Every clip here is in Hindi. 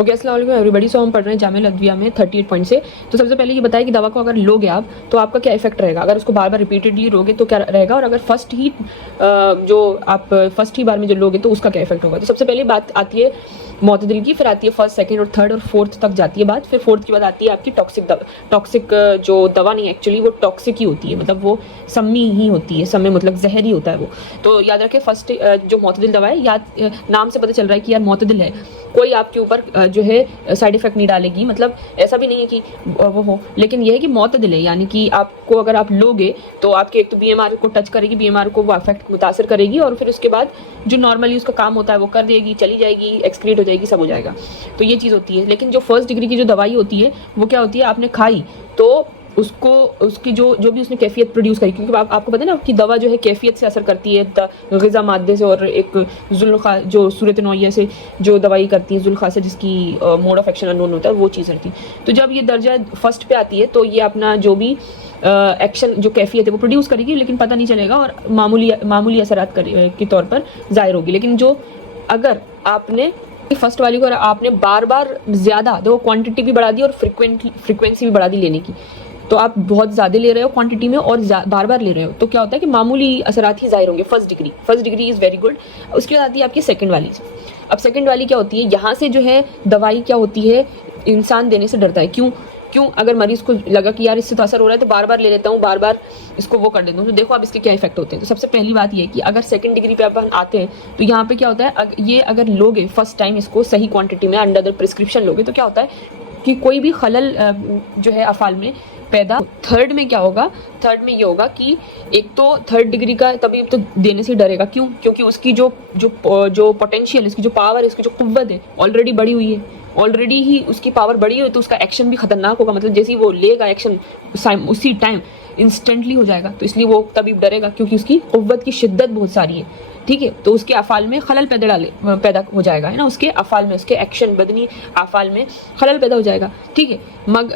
ओके, अस्सलाम वालेकुम एवरीबॉडी। सो हम पढ़ रहे हैं जामिया अल-अदविया में 38 पॉइंट से। तो सबसे पहले ये बताया कि दवा को अगर लोगे आप तो आपका क्या इफेक्ट रहेगा, अगर उसको बार बार रिपीटेडली लोगे तो क्या रहेगा, और अगर फर्स्ट ही बार में जो लोगे तो उसका क्या इफेक्ट होगा। तो सबसे पहले बात आती है मोतदिल की, फिर आती है फर्स्ट, सेकंड और थर्ड और फोर्थ तक जाती है बात। फिर फोर्थ के बाद आती है आपकी टॉक्सिक जो दवा नहीं, एक्चुअली वो टॉक्सिक ही होती है, मतलब वो सम्मी ही होती है। सम्मी मतलब जहर ही होता है वो। तो याद रखें, फर्स्ट जो मोतदिल दवा है, याद नाम से पता चल रहा है कि यार मोतदिल है, कोई आपके ऊपर जो है साइड इफेक्ट नहीं डालेगी, मतलब ऐसा भी नहीं है कि वो हो, लेकिन यह है कि मोतदिल है, यानी कि आपको अगर आप लोगे तो आपके एक तो बीएमआर को टच करेगी, बीएमआर को वो इफेक्ट मुतासर करेगी, और फिर उसके बाद जो नॉर्मली उसका काम होता है वो कर देगी, चली जाएगी, एक्सक्रीट हो जाएगी, सब हो जाएगा। तो ये चीज़ होती है। लेकिन जो फर्स्ट डिग्री की जो दवाई होती है वो क्या होती है, आपने खाई तो उसको उसकी जो भी उसने कैफियत प्रोड्यूस करी, क्योंकि आपको पता है ना कि दवा जो है कैफियत से असर करती है, ग़िज़ा मादे से, और एक जुल्खा जो सूरत नौइया से जो दवाई करती है, जुल्खा से, जिसकी मोड ऑफ एक्शन अननोन होता है, वो चीज़ रहती है। तो जब ये दर्जा फर्स्ट पे आती है तो ये अपना जो भी एक्शन जो कैफियत है वो प्रोड्यूस करेगी, लेकिन पता नहीं चलेगा, और मामूली असरात के तौर पर ज़ाहिर होगी। लेकिन जो अगर आपने फर्स्ट वाली को आपने बार बार ज़्यादा, देखो क्वांटिटी भी बढ़ा दी और फ्रिक्वेंसी भी बढ़ा दी लेने की, तो आप बहुत ज़्यादा ले रहे हो क्वांटिटी में और बार बार ले रहे हो, तो क्या होता है कि मामूली असरात ही ज़ाहिर होंगे। First degree is very good. उसके बाद आती है आपकी सेकंड वाली। अब सेकंड वाली क्या होती है, यहाँ से जो है दवाई क्या होती है, इंसान देने से डरता है। क्यों अगर मरीज़ को लगा कि यार इससे तो असर हो रहा है तो बार बार ले लेता हूँ, बार बार इसको वो कर देता हूँ, तो देखो अब इसके क्या इफेक्ट होते हैं। तो सबसे पहली बात ये है कि अगर सेकंड डिग्री पे अपन आते हैं तो यहाँ पे क्या होता है, ये अगर लोगे फर्स्ट टाइम इसको सही क्वांटिटी में अंडर द प्रिस्क्रिप्शन लोगे तो क्या होता है कि कोई भी खलल जो है अफाल में पैदा। थर्ड में क्या होगा, थर्ड में ये होगा कि एक तो थर्ड डिग्री का तबीब तो देने से डरेगा, क्योंकि उसकी जो पोटेंशियल, इसकी जो पावर, इसकी जो कुव्वत है ऑलरेडी बढ़ी हुई है, ऑलरेडी ही उसकी पावर बढ़ी हुई है, तो उसका एक्शन भी खतरनाक होगा, मतलब जैसे ही वो लेगा एक्शन उसी टाइम इंस्टेंटली हो जाएगा, तो इसलिए वो तबीब डरेगा, क्योंकि उसकी कुव्वत की शिद्दत बहुत सारी है। ठीक है, तो उसके अफाल में खलल पैदा हो जाएगा, है ना, उसके अफाल में, उसके एक्शन बदनी अफाल में खलल पैदा हो जाएगा। ठीक है,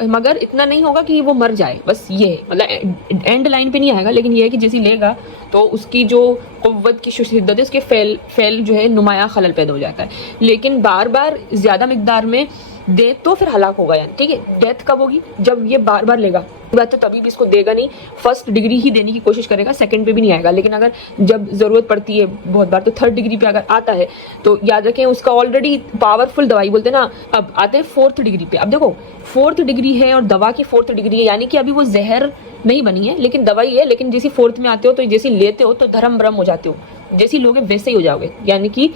मगर इतना नहीं होगा कि वो मर जाए, बस ये है, मतलब एंड लाइन पे नहीं आएगा, लेकिन ये है कि जैसे लेगा तो उसकी जो कुव्वत की शिद्दत है, उसके फैल जो है नुमाया खलल पैदा हो जाता है। लेकिन बार बार ज़्यादा मिकदार में दे तो फिर हलाक होगा, यानी ठीक है। डेथ कब होगी, जब ये बार बार लेगा, बात तो तभी भी इसको देगा नहीं, फर्स्ट डिग्री ही देने की कोशिश करेगा, सेकंड पे भी नहीं आएगा। लेकिन अगर जब ज़रूरत पड़ती है बहुत बार, तो थर्ड डिग्री पे अगर आता है तो याद रखें उसका ऑलरेडी पावरफुल दवाई बोलते हैं ना। अब आते हैं फोर्थ डिग्री पे। अब देखो फोर्थ डिग्री है और दवा की फोर्थ डिग्री है, यानी कि अभी वो जहर नहीं बनी है लेकिन दवाई है। लेकिन जैसे फोर्थ में आते हो तो जैसे लेते हो तो धर्म भ्रम हो जाते हो, जैसे लोगे वैसे ही हो जाओगे, यानी कि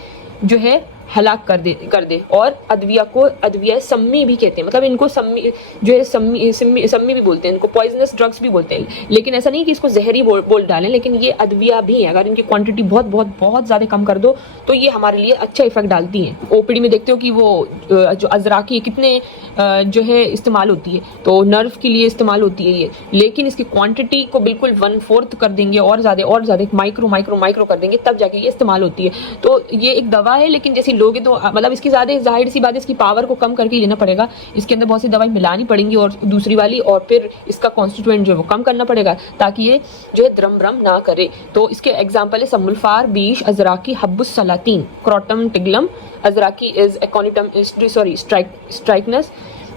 जो है हलाक कर दे। और अद्विया सम्मी भी कहते हैं, मतलब इनको सम्मी जो है सम्मी भी बोलते हैं, इनको पॉइजनस ड्रग्स भी बोलते हैं। लेकिन ऐसा नहीं कि इसको जहरी बोल डालें, लेकिन ये अद्विया भी है। अगर इनकी क्वांटिटी बहुत ज़्यादा कम कर दो तो ये हमारे लिए अच्छा इफेक्ट डालती हैं। ओपीडी में देखते हो कि वो जो अजराकी कितने जो है इस्तेमाल होती है, तो नर्व के लिए इस्तेमाल होती है ये, लेकिन इसकी क्वांटिटी को बिल्कुल 1/4 कर देंगे, और ज़्यादा माइक्रो कर देंगे, तब जाके ये इस्तेमाल होती है। तो ये एक दवा है, लेकिन जैसे लोगे तो मतलब इसकी ज़्यादा जाहिर सी बात है, इसकी पावर को कम करके लेना पड़ेगा, इसके अंदर बहुत सी दवाई मिलानी पड़ेंगी और दूसरी वाली, और फिर इसका कॉन्स्टिट्यूएंट जो है वो कम करना पड़ेगा ताकि ये जो है द्रम ना करे। तो इसके एग्जाम्पल है समुल्फार, बीश, अजराकी, हब्बुस सलातीन, क्रोटम, टिग्लम। अजराकी इज एकोनिटम, स्ट्राइकनस,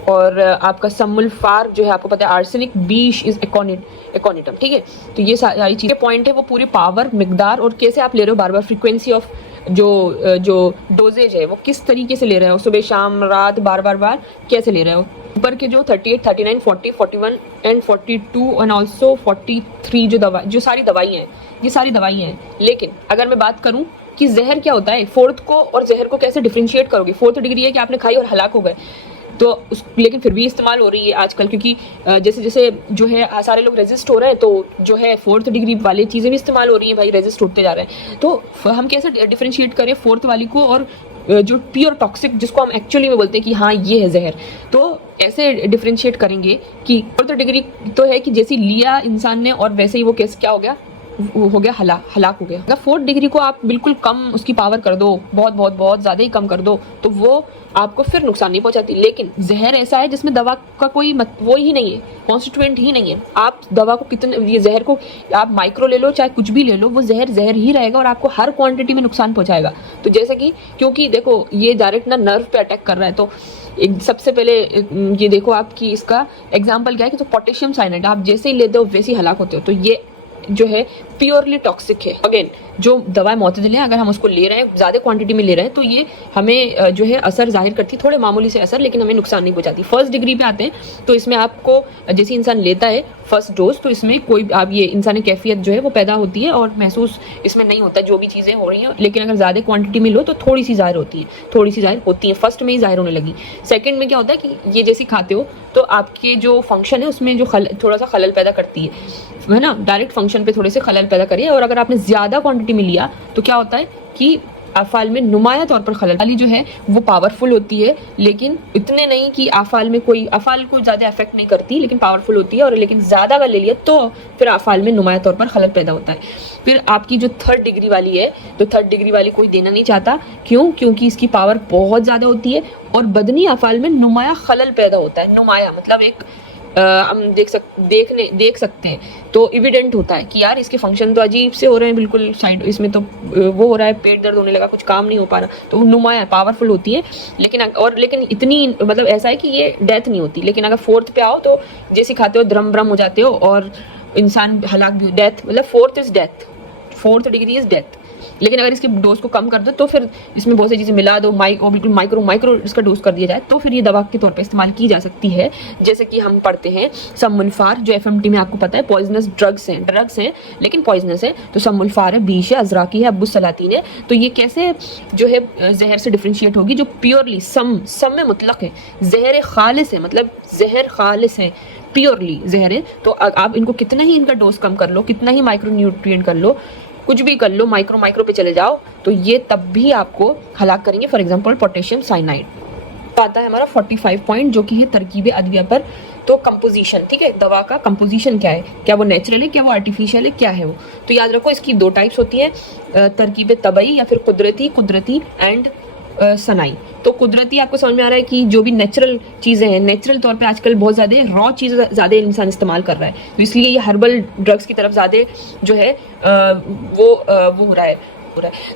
और आपका समुल्फार जो है आपको पता है आर्सेनिक, बीश इज एकोनिटम। ठीक है, तो ये सारी चीज़ें पॉइंट है, वो पूरी पावर, मिकदार और कैसे आप ले रहे हो, बार बार फ्रीक्वेंसी ऑफ जो डोजेज है वो किस तरीके से ले रहे हो, सुबह शाम रात बार कैसे ले रहे हो। ऊपर के जो 38, 39, 40, 41 एंड 42 एंड ऑल्सो 43 जो सारी दवाई हैं, ये सारी दवाई हैं। लेकिन अगर मैं बात करूं कि जहर क्या होता है, फोर्थ को और जहर को कैसे डिफरेंशिएट करोगे। फोर्थ डिग्री है कि आपने खाई और हलाक हो गए, तो लेकिन फिर भी इस्तेमाल हो रही है आजकल, क्योंकि जैसे जैसे जो है सारे लोग रेजिस्ट हो रहे हैं, तो जो है फोर्थ डिग्री वाली चीज़ें भी इस्तेमाल हो रही हैं भाई, रेजिस्ट होते जा रहे हैं। तो हम कैसे डिफरेंशिएट करें फोर्थ वाली को और जो प्योर टॉक्सिक, जिसको हम एक्चुअली में बोलते हैं कि हाँ ये है जहर, तो ऐसे डिफरेंशिएट करेंगे कि फोर्थ डिग्री तो है कि जैसी लिया इंसान ने और वैसे ही वो केस क्या हो गया, हो गया, हलाक हो गया। अगर 4th डिग्री को आप बिल्कुल कम उसकी पावर कर दो, बहुत बहुत बहुत ज़्यादा ही कम कर दो, तो वो आपको फिर नुकसान नहीं पहुंचाती। लेकिन जहर ऐसा है जिसमें दवा का कोई वो ही नहीं है, कॉन्स्टिट्यूएंट ही नहीं है। आप दवा को कितने, ये जहर को आप माइक्रो ले लो चाहे कुछ भी ले लो, वो जहर ही रहेगा और आपको हर क्वांटिटी में नुकसान पहुंचाएगा। तो जैसे कि क्योंकि देखो ये डायरेक्ट ना नर्व पे अटैक कर रहा है, तो एक सबसे पहले ये देखो आपकी इसका एग्जाम्पल क्या है कि तो पोटेशियम साइनाइड आप जैसे ही लेते हो वैसे ही हलाक होते हो। तो ये जो है प्योरली टॉक्सिक है। अगेन जो दवाएं मोतदिल हैं, अगर हम उसको ले रहे हैं, ज़्यादा क्वांटिटी में ले रहे हैं, तो ये हमें जो है असर जाहिर करती है, थोड़े मामूली से असर, लेकिन हमें नुकसान नहीं पहुंचाती। 1st डिग्री पे आते हैं तो इसमें आपको जैसे इंसान लेता है 1st डोज, तो इसमें कोई आप ये इंसानी कैफियत जो है वो पैदा होती है और महसूस इसमें नहीं होता जो भी चीज़ें हो रही हैं। लेकिन अगर ज़्यादा क्वांटिटी में लो तो थोड़ी सी जाहिर होती है, 1st में ही जाहिर होने लगी। 2nd में क्या होता है कि ये जैसे खाते हो तो आपके जो फंक्शन है उसमें जो थोड़ा सा खलल पैदा करती है ना, डायरेक्ट फंक्शन पे थोड़े से खलल पैदा करिए। और अगर आपने ज़्यादा क्वांटिटी में लिया तो क्या होता है कि अफ़ाल में नुमाया तौर पर खलल वाली जो है वो पावरफुल होती है, लेकिन इतने नहीं कि अफ़ाल में कोई अफ़ाल को ज़्यादा अफेक्ट नहीं करती, लेकिन पावरफुल होती है। और लेकिन ज़्यादा अगर ले लिया तो फिर अफ़ाल में नुमाया तौर पर खलल पैदा होता है। फिर आपकी जो 3rd डिग्री वाली है, तो 3rd डिग्री वाली कोई देना नहीं चाहता। क्यों? क्योंकि इसकी पावर बहुत ज़्यादा होती है और बदनी अफ़ाल में नुमाया खलल पैदा होता है। नुमाया मतलब एक हम देख सकते हैं, तो एविडेंट होता है कि यार इसके फंक्शन तो अजीब से हो रहे हैं, बिल्कुल साइड इसमें तो वो हो रहा है, पेट दर्द होने लगा, कुछ काम नहीं हो पा रहा, तो नुमाया पावरफुल होती है। लेकिन इतनी मतलब ऐसा है कि ये डेथ नहीं होती। लेकिन अगर 4th पे आओ तो जैसे खाते हो द्रम ब्रम हो जाते हो और इंसान हलाक भी, डेथ मतलब 4th is death, 4th degree is death. लेकिन अगर इसके डोज को कम कर दो तो फिर इसमें बहुत सी चीज़ें मिला दो, बिल्कुल माइक्रो इसका डोज कर दिया जाए, तो फिर ये दवा के तौर पे इस्तेमाल की जा सकती है। जैसे कि हम पढ़ते हैं सम्मुल्फार, जो FMT में आपको पता है पॉइजनस ड्रग्स हैं लेकिन पॉइजनस है। तो सम्मुल्फार है, बीश है, अजराकी है, अब्बुसलातीन है। तो ये कैसे जो है जहर से डिफ्रेंशिएट होगी? जो प्योरली सम में मुतलक है, जहर खालिस है, मतलब जहर खालिस है, प्योरली जहर है। तो आप इनको कितना ही इनका डोज कम कर लो, कितना ही माइक्रो न्यूट्रिएंट कर लो, कुछ भी कर लो, माइक्रो पे चले जाओ, तो ये तब भी आपको हलाक करेंगे। फॉर एग्जांपल पोटेशियम साइनाइड आता है हमारा 45 पॉइंट, जो कि है तरकीब अदविया पर। तो कंपोजिशन, ठीक है, दवा का कंपोजिशन क्या है, क्या वो नेचुरल है, क्या वो आर्टिफिशियल है, क्या है वो? तो याद रखो इसकी 2 टाइप्स होती है, तरकीब तबई या फिर कुदरती एंड सनाई। तो कुदरती आपको समझ में आ रहा है कि जो भी नेचुरल चीज़ें हैं, नेचुरल तौर पे आजकल बहुत ज़्यादा रॉ चीज़ें ज़्यादा इंसान इस्तेमाल कर रहा है, तो इसलिए ये हर्बल ड्रग्स की तरफ ज़्यादा जो है वो हो रहा है।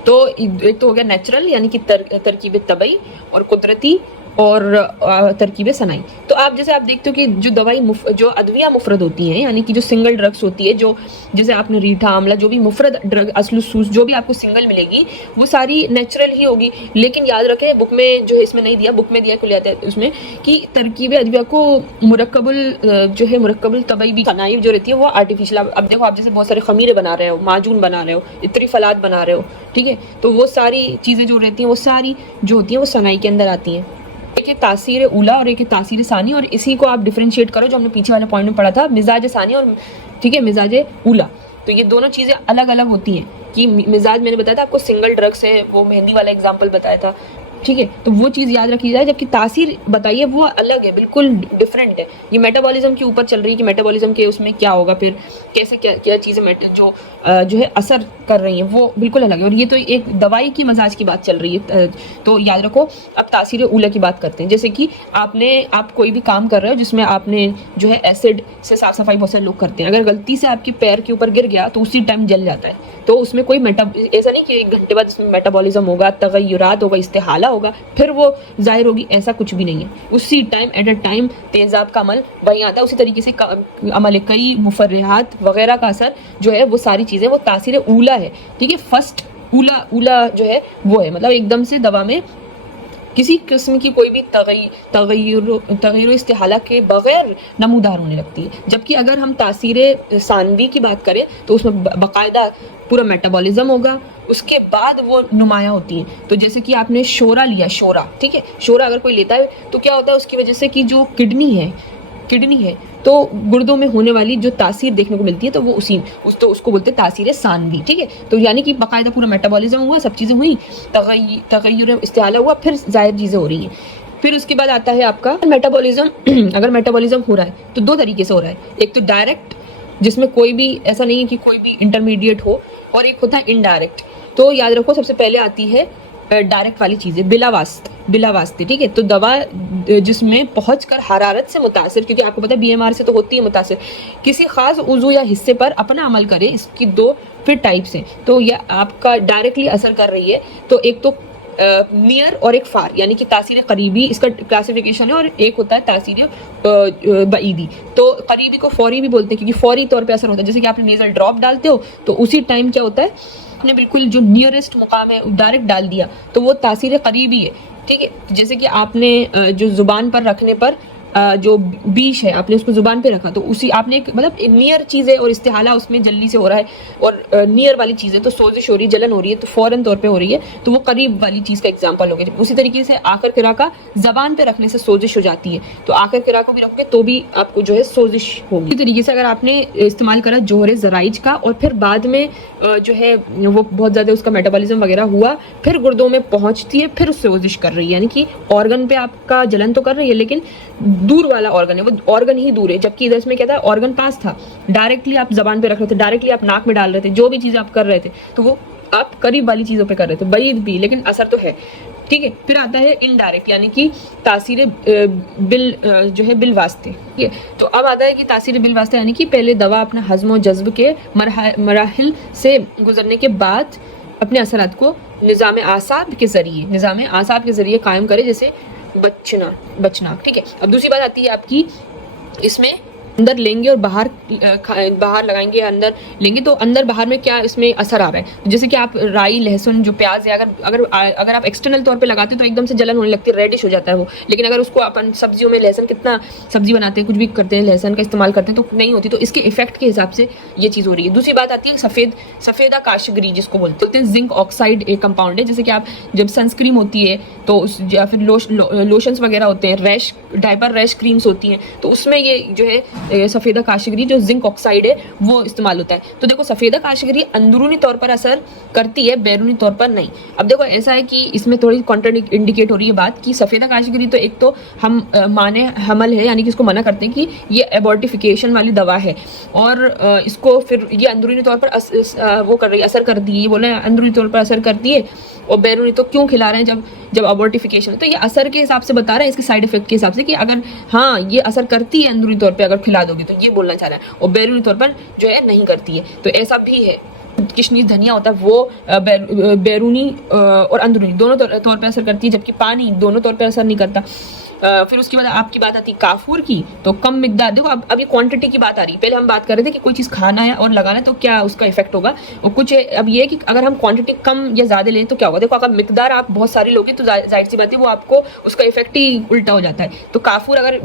तो एक तो हो गया नेचुरल यानी कि तरकीब तबई, और कुदरती और तरकीब सनाई। तो आप जैसे आप देखते हो कि जो दवाई जो अदविया मुफरद होती हैं, यानी कि जो सिंगल ड्रग्स होती है, जो जैसे आपने रीठा आंवला, जो भी मुफरद ड्रग असलसूस जो भी आपको सिंगल मिलेगी वो सारी नेचुरल ही होगी। लेकिन याद रखें बुक में जो है, इसमें नहीं दिया, बुक में दिया कुल उसमें कि तरकीब अदविया को मुरक्कबुल तबई भी सनाई जो रहती है वो आर्टिफिशियल। अब देखो आप जैसे बहुत सारे खमीरे बना रहे हो, माजून बना रहे हो, इतरी फलाद बना रहे हो, ठीक है, तो वो सारी चीज़ें जो रहती हैं वो सारी जो होती हैं वो सनाई के अंदर आती हैं। एक है तासीर उला और एक है तासीर सानी, और इसी को आप डिफरेंशिएट करो जो हमने पीछे वाले पॉइंट में पढ़ा था, मिजाज सानी और ठीक है मिजाज उला। तो ये दोनों चीज़ें अलग अलग होती हैं कि मिजाज मैंने बताया था आपको सिंगल ड्रग्स है, वो मेहंदी वाला एग्जाम्पल बताया था, ठीक है, तो वो चीज़ याद रखी जाए। जबकि तासीर बताइए वो अलग है, बिल्कुल डिफरेंट है। ये मेटाबॉलिज्म के ऊपर चल रही है कि मेटाबॉलिज्म के उसमें क्या होगा, फिर कैसे क्या चीज़ें जो है असर कर रही हैं वो बिल्कुल अलग है। और ये तो एक दवाई की मजाज की बात चल रही है, तो याद रखो। अब तासीर उला की बात करते हैं। जैसे कि आप कोई भी काम कर रहे हो जिसमें आपने जो है एसिड से साफ सफाई बहुत सारे लोग करते हैं, अगर गलती से आपके पैर के ऊपर गिर गया तो उसी टाइम जल जाता है। तो उसमें कोई ऐसा नहीं कि 1 घंटे बाद इसमें मेटाबॉलिज्म होगा, तगय्युरात होगा, इस्तेहाला होगा, फिर वो जाहिर होगी, ऐसा कुछ भी नहीं है। उसी टाइम एट अ टाइम तेज़ाब का अमल वहीं आता है। उसी तरीके से अमल कई मुफर्रिहात वगैरह का असर जो है वो सारी चीज़ें वो तासीर उला है, ठीक है। फर्स्ट उला जो है वो है मतलब एकदम से दवा में किसी किस्म की कोई भी तगय्युर इस्तेहाला के बगैर नमूदार होने लगती है। जबकि अगर हम तासीर सानवी की बात करें तो उसमें बाकायदा पूरा मेटाबॉलिज्म होगा, उसके बाद वो नुमाया होती है। तो जैसे कि आपने शोरा लिया, शोरा, ठीक है, शोरा अगर कोई लेता है तो क्या होता है उसकी वजह से कि जो किडनी है तो गुर्दों में होने वाली जो तासीर देखने को मिलती है तो वो उसको बोलते हैं तासीर सानवी, ठीक है। तो यानी कि बाकायदा पूरा मेटाबॉलिज्म हुआ, सब चीज़ें हुई, तगय्युर इस्तेहाला हुआ, फिर जाहिर चीज़ें हो रही हैं। फिर उसके बाद आता है आपका मेटाबॉलिज्म। अगर मेटाबॉलिज्म हो रहा है तो 2 तरीके से हो रहा है, एक तो डायरेक्ट जिसमें कोई भी ऐसा नहीं है कि कोई भी इंटरमीडिएट हो, और एक होता है इनडायरेक्ट। तो याद रखो सबसे पहले आती है डायरेक्ट वाली चीज़ें, बिला वास्ते, ठीक है। तो दवा जिसमें पहुंचकर हरारत से मुतासिर, क्योंकि आपको पता है बीएमआर से तो होती है मुतासिर, किसी खास उज़ू या हिस्से पर अपना अमल करे, इसकी दो फिर टाइप्स हैं। तो यह आपका डायरेक्टली असर कर रही है, तो एक तो नियर और एक फार, यानी कि तासीर करीबी इसका क्लासिफिकेशन है, और एक होता है तासीर बईदी। तो करीबी को फौरी भी बोलते हैं, क्योंकि फौरी तौर पे असर होता है। जैसे कि आपने नेज़ल ड्रॉप डालते हो तो उसी टाइम क्या होता है, आपने बिल्कुल जो नियरेस्ट मुकाम है डायरेक्ट डाल दिया, तो वो तासीर करीबी है, ठीक है। जैसे कि आपने जो ज़ुबान पर रखने पर जो बीच है आपने उसको ज़ुबान पे रखा, तो उसी आपने एक मतलब नियर चीज़ है और इस्तेहाला उसमें जल्दी से हो रहा है, और नियर वाली चीज़ है तो सोजिश हो रही है, जलन हो रही है, तो फ़ौरन तौर पे हो रही है, तो वो करीब वाली चीज़ का एग्जांपल हो गया। उसी तरीके से आखिर किरा का ज़बान पे रखने से सोजिश हो जाती है, तो आखिर किरा को भी रखोगे तो भी आपको जो है सोजिश होगी। इसी तरीके से अगर आपने इस्तेमाल करा जोहर ज़राइज का, और फिर बाद में जो है वो बहुत ज़्यादा उसका मेटाबॉलिज्म वगैरह हुआ, फिर गुर्दों में पहुँचती है, फिर सोजिश कर रही है, यानी कि ऑर्गन पे आपका जलन तो कर रही है, लेकिन दूर वाला ऑर्गन है, वो ऑर्गन ही दूर है। जबकि इधर इसमें क्या था, ऑर्गन पास था, डायरेक्टली आप जबान पे रख रहे थे, डायरेक्टली आप नाक में डाल रहे थे, जो भी चीज़ आप कर रहे थे तो वो आप करीब वाली चीज़ों पे कर रहे थे, बईद भी, लेकिन असर तो है, ठीक है। फिर आता है इनडायरेक्ट, यानी कि तासीर बिल जो है बिल वास्ते, ठीक है। तो अब आता है कि तासीर बिल वास्ते, यानी कि पहले दवा अपना हज़्म और जज्ब के मराहिल से गुजरने के बाद अपने असरात को निज़ाम आसाब के ज़रिए कायम करे, जैसे बचना, ठीक है। अब दूसरी बात आती है आपकी, इसमें अंदर लेंगे और बाहर लगाएंगे, अंदर लेंगे, तो अंदर बाहर में क्या इसमें असर आ रहा है। तो जैसे कि आप राई, लहसुन, जो प्याज है, अगर आप एक्सटर्नल तौर पे लगाते हैं तो एकदम से जलन होने लगती है, रेडिश हो जाता है वो। लेकिन अगर उसको अपन सब्जियों में, लहसुन कितना सब्जी बनाते हैं, कुछ भी करते हैं, लहसुन का इस्तेमाल करते हैं, तो नहीं होती, तो इसके इफेक्ट के हिसाब से ये चीज़ हो रही है। दूसरी बात आती है सफ़ेदा काशगरी, जिसको बोलते हैं जिंक ऑक्साइड एक कंपाउंड है। जैसे कि आप जब सनस्क्रीन होती है तो या फिर लोशंस वगैरह होते हैं, डायपर रैश क्रीम्स होती हैं, तो उसमें ये जो है सफ़ेदा काशगरी जो जिंक ऑक्साइड है वो इस्तेमाल होता है। तो देखो सफ़ेदा काशगरी अंदरूनी तौर पर असर करती है, बैरूनी तौर पर नहीं। अब देखो ऐसा है कि इसमें थोड़ी कॉन्ट्राडिक्ट इंडिकेट हो रही है बात, कि सफ़ेदा काशगरी तो एक तो हम माने हमल है, यानी कि इसको मना करते हैं कि ये एबॉर्टिफिकेशन वाली दवा है, और इसको फिर ये अंदरूनी तौर पर वो कर रही है, असर करती है, ये बोल रहे हैं अंदरूनी तौर पर असर करती है, और बैरूनी तो क्यों खिला रहे हैं जब अबॉर्टिफिकेशन है। तो ये असर के हिसाब से बता रहे हैं, इसके साइड इफेक्ट के हिसाब से, कि अगर हाँ ये असर करती है अंदरूनी तौर पे अगर खिला दोगे, तो ये बोलना चाह रहा है, और बैरूनी तौर पर जो है नहीं करती है। तो ऐसा भी है, किशनीज धनिया होता है वो बैरूनी और अंदरूनी दोनों तौर पे असर करती है, जबकि पानी दोनों तौर पे असर नहीं करता। फिर उसके बाद आपकी बात आती है काफूर की, तो कम मिकदार, देखो अब ये क्वांटिटी की बात आ रही है। पहले हम बात कर रहे थे कि कोई चीज़ खाना है और लगाना है तो क्या उसका इफेक्ट होगा, और कुछ अब ये है कि अगर हम क्वांटिटी कम या ज़्यादा लें तो क्या होगा। देखो अगर मिकदार आप बहुत सारी लोगे तो जाहिर सी बात है वो आपको उसका इफेक्ट ही उल्टा हो जाता है। तो काफूर अगर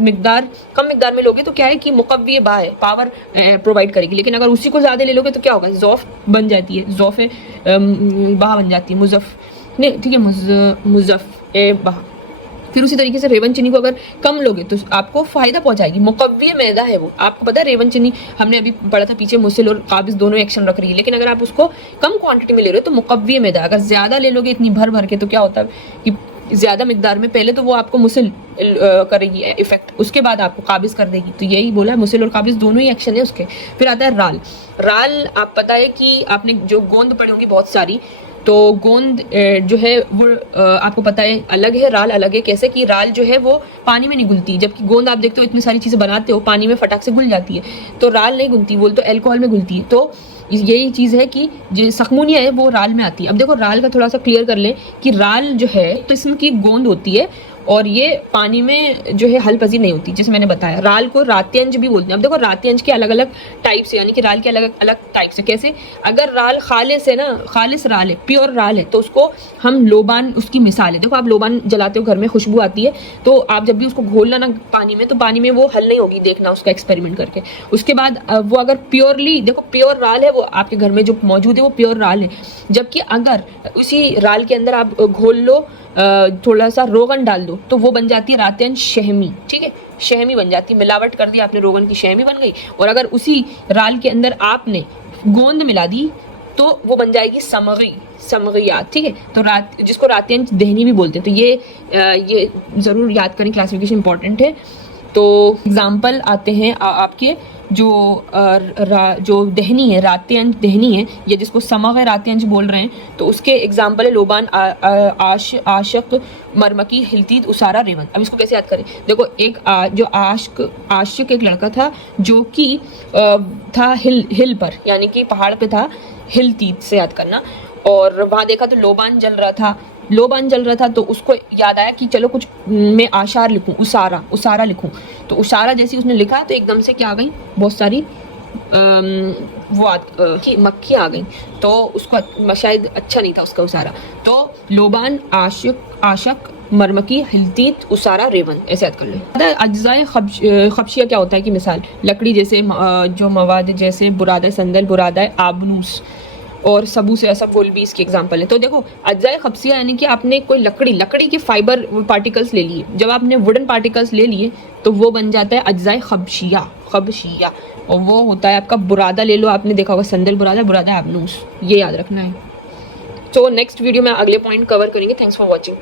कम मिकदार में लोगे तो क्या है कि मुकव्वी बा है, पावर प्रोवाइड करेगी, लेकिन अगर उसी को ज़्यादा ले लोगे तो क्या होगा, ज़ौफ़ बन जाती है, ज़ौफ़ बहा बन जाती है, मुज़फ़ नहीं, ठीक है, मुज़फ़ बहा। फिर उसी तरीके से रेवन चीनी को अगर कम लोगे तो आपको फ़ायदा पहुंचाएगी, मुकव्वी मैदा है वो, आपको पता है रेवन चीनी हमने अभी पढ़ा था पीछे, मुसिल और काबिज दोनों एक्शन रख रही है, लेकिन अगर आप उसको कम क्वांटिटी में ले रहे हो तो मुकव्वी मैदा, अगर ज़्यादा ले लोगे इतनी भर के तो क्या होता है कि ज़्यादा मिकदार में पहले तो वो आपको मुसिल करेगी इफेक्ट, उसके बाद आपको काबिज कर देगी। तो यही बोला, मुसिल और काबिज दोनों ही एक्शन है उसके। फिर आता है राल आप पता है कि आपने जो गोंद पढ़ी होगी बहुत सारी, तो गोंद जो है वो आपको पता है अलग है, राल अलग है। कैसे कि राल जो है वो पानी में नहीं घुलती, जबकि गोंद आप देखते हो इतनी सारी चीज़ें बनाते हो पानी में फटाक से घुल जाती है, तो राल नहीं घुलती, वो तो अल्कोहल में घुलती है। तो यही चीज़ है कि जो सखमूनिया है वो राल में आती है। अब देखो राल का थोड़ा सा क्लियर कर लें कि राल जो है किस्म की गोंद होती है, और ये पानी में जो है हल पजीर नहीं होती, जैसे मैंने बताया। राल को रात्यंज भी बोलते हैं। अब देखो रात्यंज के अलग अलग टाइप्स है, यानी कि राल के अलग अलग टाइप्स है। कैसे, अगर राल खालिस है ना, खालिस राल है, प्योर राल है, तो उसको हम लोबान, उसकी मिसाल है। देखो आप लोबान जलाते हो घर में, खुशबू आती है, तो आप जब भी उसको घोलना ना पानी में, तो पानी में वो हल नहीं होगी, देखना उसका एक्सपेरिमेंट करके। उसके बाद वो अगर प्योरली, देखो प्योर राल है वो आपके घर में जो मौजूद है वो प्योर राल है। जबकि अगर उसी राल के अंदर आप घोल लो, थोड़ा सा रोगन डाल दो, तो वो बन जाती है रात्यन शहमी, ठीक है, शहमी बन जाती है। मिलावट कर दी आपने, रोगन की शहमी बन गई। और अगर उसी राल के अंदर आपने गोंद मिला दी तो वो बन जाएगी समगियात, ठीक है। तो जिसको रात्यन दहनी भी बोलते हैं। तो ये ज़रूर याद करें, क्लासिफिकेशन इंपॉर्टेंट है। तो एग्जाम्पल आते हैं आपके जो दहनी है, रात्यंश दहनी है, या जिसको समग रात्यंश बोल रहे हैं, तो उसके एग्जाम्पल है लोबान, आशक, मरमकी, हिलतीत, उसारा, रेवंत। अब इसको कैसे याद करें? देखो, एक जो आशिक एक लड़का था जो कि था हिल पर, यानी कि पहाड़ पे था, हिलतीत से याद करना। और वहाँ देखा तो लोबान जल रहा था, तो उसको याद आया कि चलो कुछ मैं आशार लिखूं, उसारा लिखूं। तो उसारा जैसे उसने लिखा तो एकदम से क्या आ गई, बहुत सारी मक्खी आ गई, तो उसको शायद अच्छा नहीं था उसका उसारा। तो लोबान, आशक, मरमकी, हिलतीत, उसारा, रेवंत, ऐसे याद कर लो। अज्जाए खबशिया क्या होता है कि मिसाल लकड़ी जैसे जो मवाद जैसे बुरादा संदल, बुरादा आबनूस और सबू से असब गोल भी इसके एग्जाम्पल है। तो देखो, अज्जाए खबसिया यानी कि आपने कोई लकड़ी के फाइबर पार्टिकल्स ले लिए। जब आपने वुडन पार्टिकल्स ले लिए तो वो बन जाता है अज्जाए खबशिया, और वो होता है आपका बुरादा। ले लो, आपने देखा होगा संदल बुरादा आबनूस, ये याद रखना है। तो नेक्स्ट वीडियो में अगले पॉइंट कवर करेंगे। Thanks for watching.